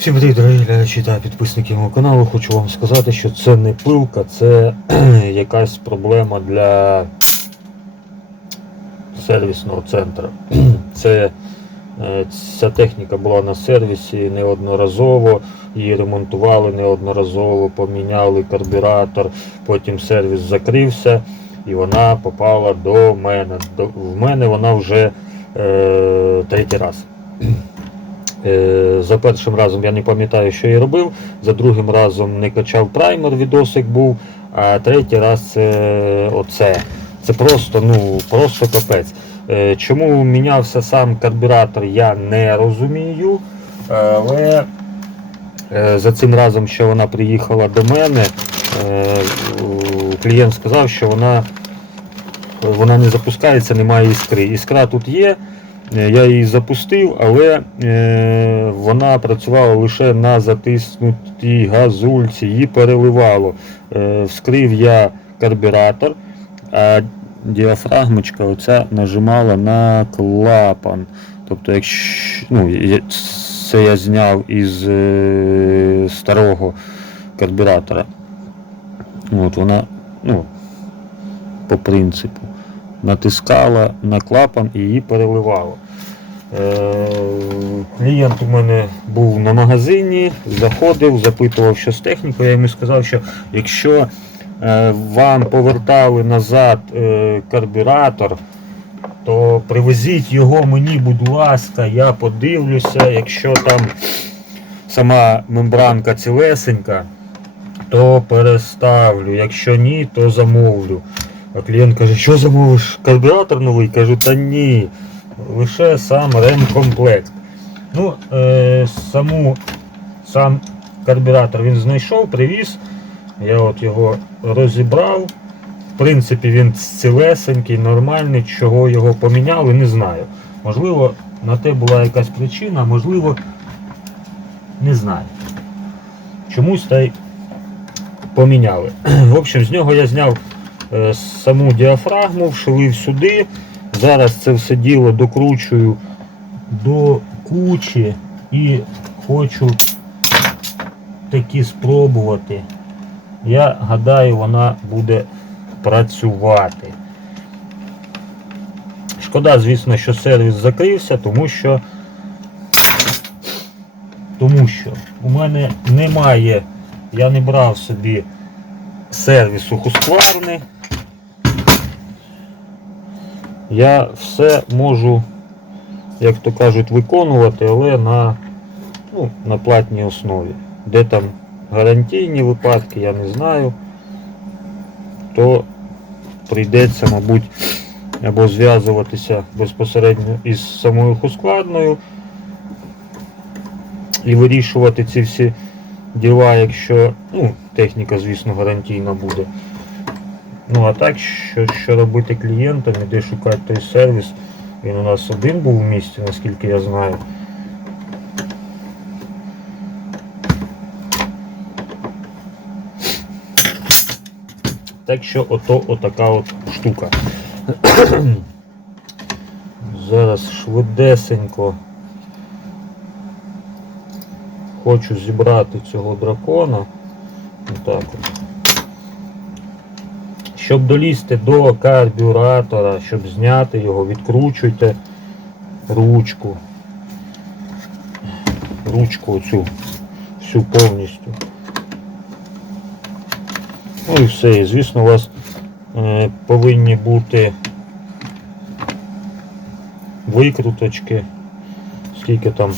Всім привіт, дорогі глядачі та підписники мого каналу. Хочу вам сказати, що це не пилка, це якась проблема для сервісного центру. Це, е, ця техніка була на сервісі неодноразово, її ремонтували неодноразово, поміняли карбюратор, потім сервіс закрився і вона попала до мене. В мене вона вже е, третій раз. Е, За першим разом я не пам'ятаю, що я робив, за другим разом не качав праймер, відосик був, а третій раз це оце. Це просто, ну, просто капець. Е, Чому мінявся сам карбюратор, я не розумію. Але е, за цим разом, що вона приїхала до мене, клієнт сказав, що вона, вона не запускається, немає іскри. Іскра тут є. Е, Я її запустив, але е, вона працювала лише на затиснутій газульці, її переливало. Е, вскрив я карбюратор, а діафрагмочка оця нажимала на клапан. Тобто, якщо ну, це я зняв із старого карбюратора. От вона, ну, по принципу натискала на клапан і її переливало. Е, Клієнт у мене був на магазині, заходив, запитував, що з технікою. Я йому сказав, що якщо е, вам повертали назад е, карбюратор, то привезіть його мені, будь ласка, я подивлюся, якщо там сама мембранка цілесенька, то переставлю. Якщо ні, то замовлю. А клієнт каже, що замовиш? Карбюратор новий? Кажу, та ні. Лише сам ремкомплект. Ну, е, саму, сам карбюратор він знайшов, привіз. Я от його розібрав. В принципі, він цілесенький, нормальний, чого його поміняли, не знаю. Можливо, на те була якась причина, можливо, не знаю. Чомусь та й поміняли. В общем, з нього я зняв саму діафрагму, вшилив сюди. Зараз це все діло докручую до кучі і хочу таки спробувати. Я гадаю, вона буде працювати. Шкода, звісно, що сервіс закрився, тому що тому що у мене немає, я не брав собі сервісу Husqvarna. Я все можу, як то кажуть, виконувати, але на, ну, на платній основі. Де там гарантійні випадки, я не знаю, то прийдеться, мабуть, або зв'язуватися безпосередньо із самою Husqvarna і вирішувати ці всі діла, якщо ну, техніка, звісно, гарантійна буде. Ну а так, що, що робити клієнтам, і де шукати той сервіс. Він у нас один був в місті, наскільки я знаю. Так що ото отака от штука. Зараз швидесенько хочу зібрати цього дракона. Отак от. Щоб долізти до карбюратора, щоб зняти його, відкручуйте ручку. Ручку оцю всю повністю. Ну і все. І звісно, у вас е, повинні бути викруточки. Скільки там?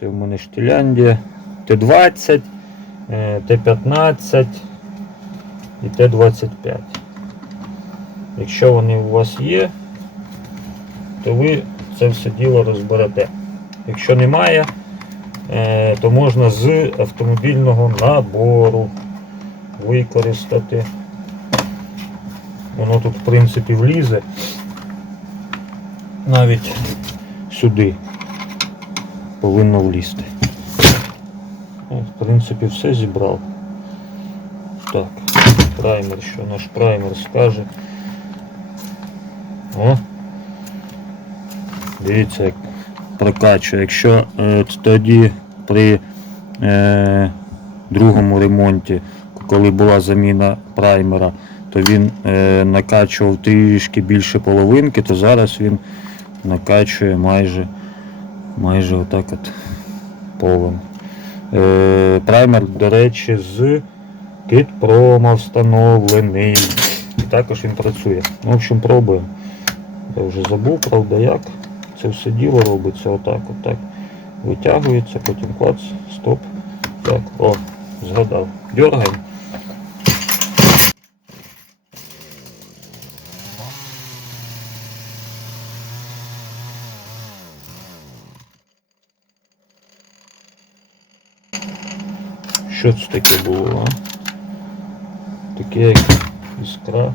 Це в мене Штиляндія. Т-20, е, Т-15 і Т-25. Якщо вони у вас є, то ви це все діло розберете. Якщо немає, е, то можна з автомобільного набору використати. Воно тут в принципі влізе навіть сюди повинно влізти. Ну, В принципі, все зібрав. Так, праймер, що наш праймер скаже. О! Дивіться, як прокачує. Якщо е, тоді при е, другому ремонті, коли була заміна праймера, то він е, накачував трішки більше половинки, то зараз він накачує майже, майже отак от повен. Е, праймер, до речі, з Китпрома встановлений. І також він працює. Ну, в общем, пробуємо. Я вже забув, правда, як. Це все діло робиться отак, отак. Витягується, потім клац, стоп. Так, о, згадав. Дергаємо. Що це таке було, а? Таке як іскра.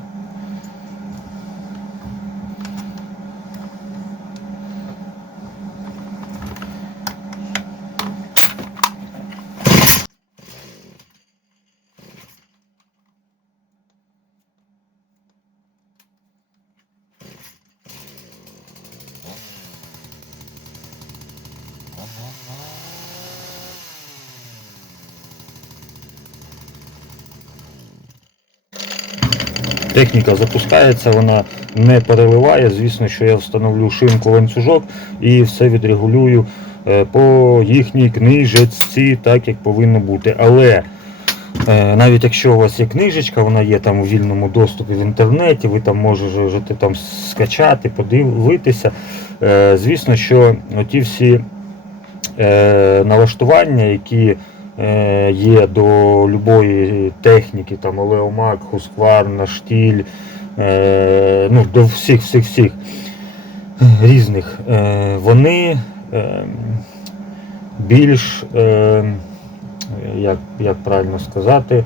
Техніка запускається, вона не переливає. Звісно, що я встановлю шинку ланцюжок і все відрегулюю е, по їхній книжечці, так як повинно бути. Але е, навіть якщо у вас є книжечка, вона є там у вільному доступі в інтернеті, ви там можете там скачати, подивитися. Е, Звісно, що ті всі налаштування, які є до любої техніки, там Олеомак, Хусквар, Штіль, е, ну, до всіх всіх всіх різних, е, вони е, більш, е, як, як правильно сказати, е,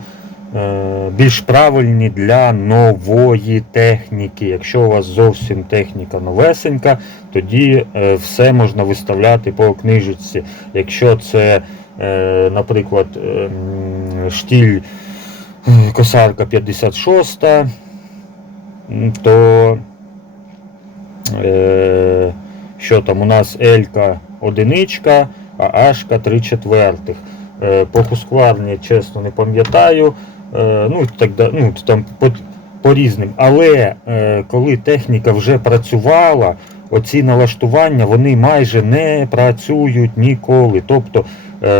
більш правильні для нової техніки. Якщо у вас зовсім техніка новесенька, тоді е, все можна виставляти по книжечці. Якщо це, е, наприклад, е, штіль е, косарка 56, м, то е, що там у нас Елька одиничка, а Ашка 3 четвертих. Е, По Husqvarna, чесно, не пам'ятаю. Е, Ну, так, ну, там по, по різним. Але е, коли техніка вже працювала, оці налаштування вони майже не працюють ніколи. Тобто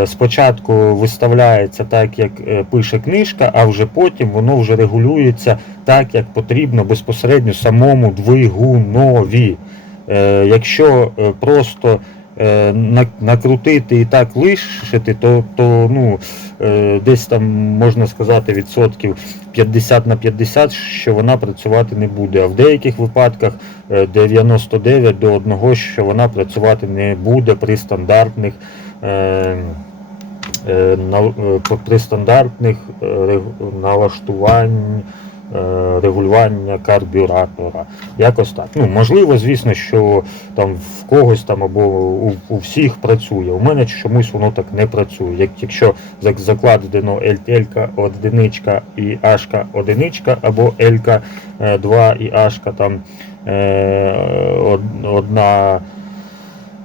спочатку виставляється так, як пише книжка, а вже потім воно вже регулюється так, як потрібно безпосередньо самому двигунові. Якщо просто накрутити і так лишити, то, то ну, е, десь там можна сказати відсотків 50 на 50, що вона працювати не буде. А в деяких випадках е, 99 до 1, що вона працювати не буде при стандартних. е, е, е, при стандартних е, налаштувань е, регулювання карбюратора. Якось так. Ну, можливо, звісно, що там в когось там або у, у всіх працює. У мене чомусь воно так не працює. Як, якщо закладено L одиничка і Ашка одиничка, або L 2 і Ашка там е, одна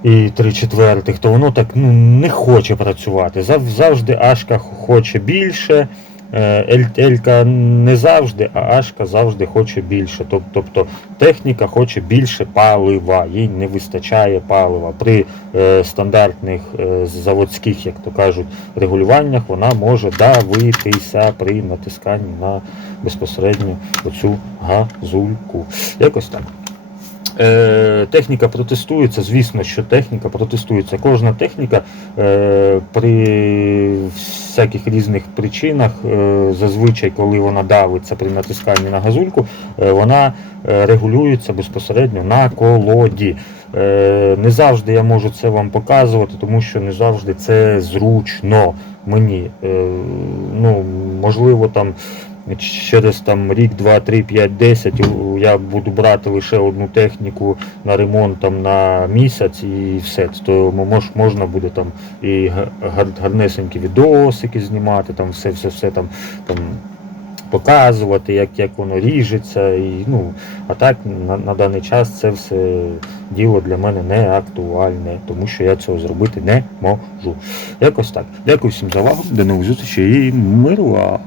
і три четвертих, то воно так ну, не хоче працювати. Завжди Ашка хоче більше, е, Елька не завжди, а Ашка завжди хоче більше. Тобто техніка хоче більше палива, їй не вистачає палива. При е, стандартних е, заводських, як то кажуть, регулюваннях вона може давитися при натисканні на безпосередньо оцю газульку. Якось так. Е, техніка протестується, звісно, що техніка протестується. Кожна техніка е, при всяких різних причинах, е, зазвичай, коли вона давиться при натисканні на газульку, вона регулюється безпосередньо на колоді. Не завжди я можу це вам показувати, тому що не завжди це зручно мені. Ну, можливо, там через там рік, два, три, п'ять, десять я буду брати лише одну техніку на ремонт там на місяць і все. То мож, можна буде там і гарнесенькі відосики знімати, там все, все, все там, там показувати, як, як воно ріжеться. І, ну, а так на, на даний час це все діло для мене не актуальне, тому що я цього зробити не можу. Якось так. Дякую всім за увагу. До нових зустрічей і миру.